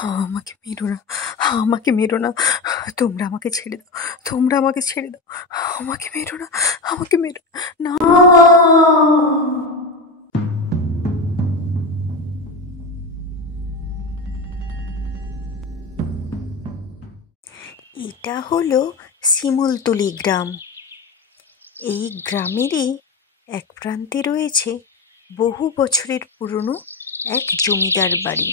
আমাকে মেরো না, আমাকে মেরো না, তোমরা আমাকে ছেড়ে দাও, তোমরা আমাকে ছেড়ে দাও, আমাকে মেরো না, আমাকে মেরো না। এটা হলো শিমুলতলি গ্রাম। এই গ্রামেরই এক প্রান্তে রয়েছে বহু বছরের পুরনো এক জমিদার বাড়ি।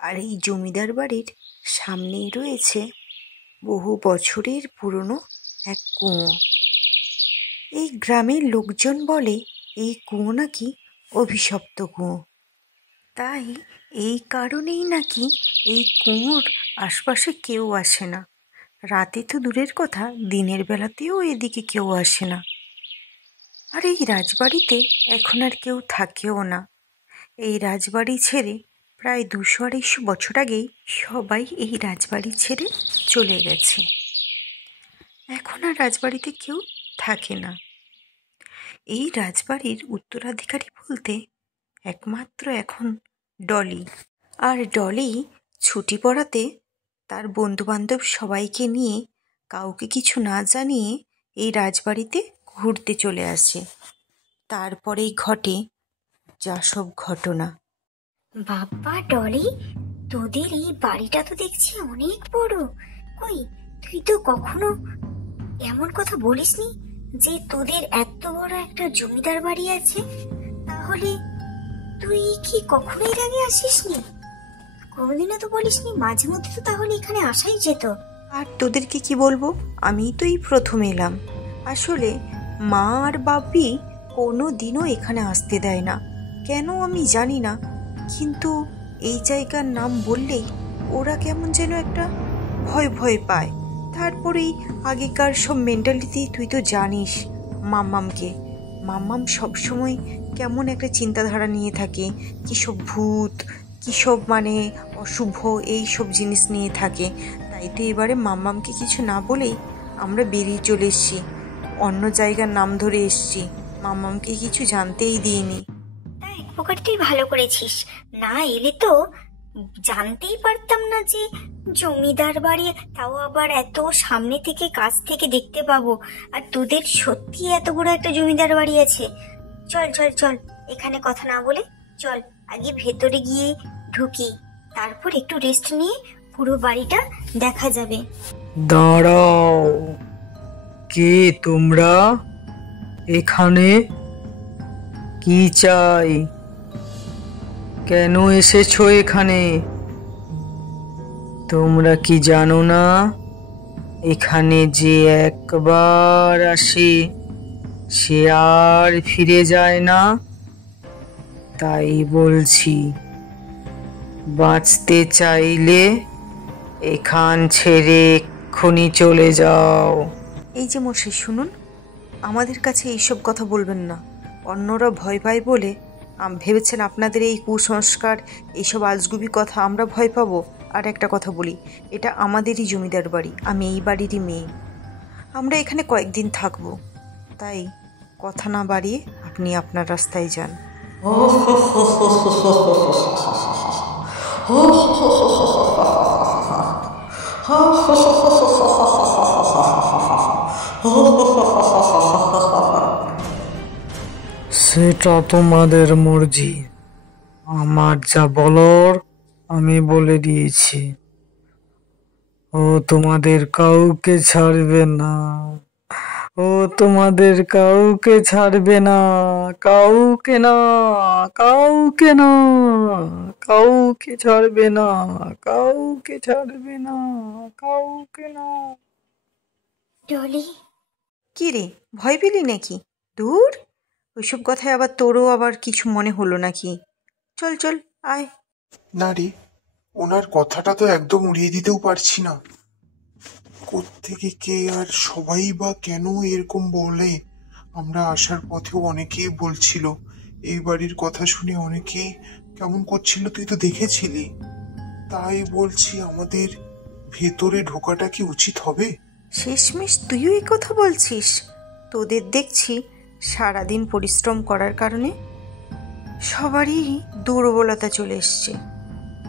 আর এই জমিদার বাড়ির সামনেই রয়েছে বহু বছরের পুরনো এক কুয়ো। এই গ্রামের লোকজন বলে এই কুয়ো নাকি অভিশপ্ত কুয়ো। তাই এই কারণেই নাকি এই কুয়োর আশপাশে কেউ আসে না। রাতে তো দূরের কথা, দিনের বেলাতেও এদিকে কেউ আসে না। আর এই রাজবাড়িতে এখন আর কেউ থাকেও না। এই রাজবাড়ি ছেড়ে প্রায় 200-250 বছর আগেই সবাই এই রাজবাড়ি ছেড়ে চলে গেছে। এখন আর রাজবাড়িতে কেউ থাকে না। এই রাজবাড়ির উত্তরাধিকারী বলতে একমাত্র এখন ডলি। আর ডলি ছুটি পড়াতে তার বন্ধুবান্ধব সবাইকে নিয়ে কাউকে কিছু না জানিয়ে এই রাজবাড়িতে ঘুরতে চলে আসে। তারপরেই ঘটে যা সব ঘটনা। বাবা ডলি, তোদের এই বাড়িটা তো দেখছি অনেক বড়। কই, তুই তো কখনো এমন কথা বলিসনি যে তোদের এত বড় একটা জমিদার বাড়ি আছে। তাহলে তুই কি কখনো এর আগে আসিসনি? কোনোদিনও তো বলিসনি। মাঝে মধ্যে তো তাহলে এখানে আসাই যেত। আর তোদেরকে কি বলবো, আমি তো এই প্রথম এলাম। আসলে মা আর বাপি কোনো দিনও এখানে আসতে দেয় না, কেন আমি জানি না। কিন্তু এই জায়গার নাম বললেই ওরা কেমন যেন একটা ভয় ভয় পায়। তারপরেই আগেকার সব মেন্টালিটি তুই তো জানিস মাম্মামকে। মাম্মাম সবসময় কেমন একটা চিন্তাধারা নিয়ে থাকে, কী সব ভূত, কী সব মানে অশুভ এই সব জিনিস নিয়ে থাকে। তাই তো এবারে মাম্মামকে কিছু না বলেই আমরা বেরিয়ে চলে এসছি, অন্য জায়গার নাম ধরে এসছি, মাম্মামকে কিছু জানতেই দিইনি। তাই এক প্রকার তুই ভালো করেছিস। না এলে তো জানতেই পারতাম না যে জমিদার বাড়ি, তাও আবার এত সামনে থেকে কাছ থেকে দেখতে পাবো। আর তোদের সত্যি এত বড় একটা জমিদার বাড়ি আছে। চল চল চল, এখানে কথা না বলে চল আগে ভেতরে গিয়ে ঢুকি, তারপর একটু রেস্ট নিয়ে পুরো বাড়িটা দেখা যাবে। দাঁড়াও, কে তোমরা? এখানে কি চাই? কেন এসেছো এখানে? তোমরা কি জানো না এখানে যে একবার আসে সে আর ফিরে যায় না? তাই বলছি, বাঁচতে চাইলে এখান ছেড়ে এক্ষুনি চলে যাও। এই যে মশাই শুনুন, আমাদের কাছে এইসব কথা বলবেন না। অন্যরা ভয় পায় বলে ভেবেছেন আপনাদের এই কুসংস্কার, এইসব আজগুবি কথা আমরা ভয় পাবো? আর একটা কথা বলি, এটা আমাদেরই জমিদার বাড়ি, আমি এই বাড়িরই মেয়ে। আমরা এখানে কয়েকদিন থাকবো, তাই কথা না বাড়িয়ে আপনি আপনার রাস্তায় যান। সেটা তোমাদের মর্জি, আমার যা বলার আমি বলে দিয়েছি। ও তোমাদের কাউকে ছাড়বে না, ও তোমাদের কাউকে ছাড়বে না, কাউকে না, কাউকে না, কাউকে ছাড়বে না, কাউকে ছাড়বে না, কাউকে না। ডলি, কি রে, ভয় পেলি নাকি? দূর, ওইসব কথায় আবার তোরও আবার কিছু মনে হলো নাকি? চল চল আয়। না রে, ওনার কথাটা তো একদম উড়িয়ে দিতেও পারছি না। কোত্থেকে কে আর সবাই বা কেন এরকম বলে? আমরা আসার পথেও অনেকেই বলছিল এই বাড়ির কথা শুনে, অনেকেই কেমন করছিল, তুই তো দেখেছিলি। তাই বলছি, আমাদের ভেতরে ঢোকাটা কি উচিত হবে? শেষমেশ তুইও এই কথা বলছিস? তোদের দেখছি সারাদিন পরিশ্রম করার কারণে সবারই দুর্বলতা চলে এসছে।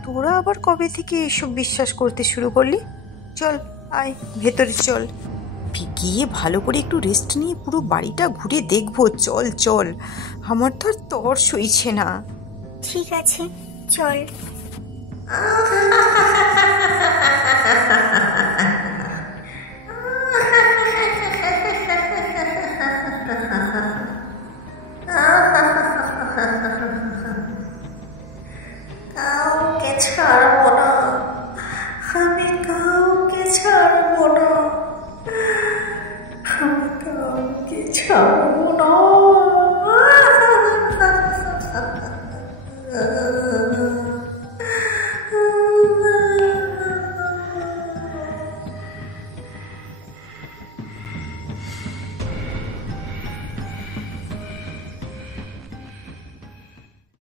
তোরা আবার কবে থেকে এসব বিশ্বাস করতে শুরু করলি? চল আয় ভেতরে চল, গিয়ে ভালো করে একটু রেস্ট নিয়ে পুরো বাড়িটা ঘুরে দেখবো। চল চল, আমার তো আর তর সইছে না। ঠিক আছে চল।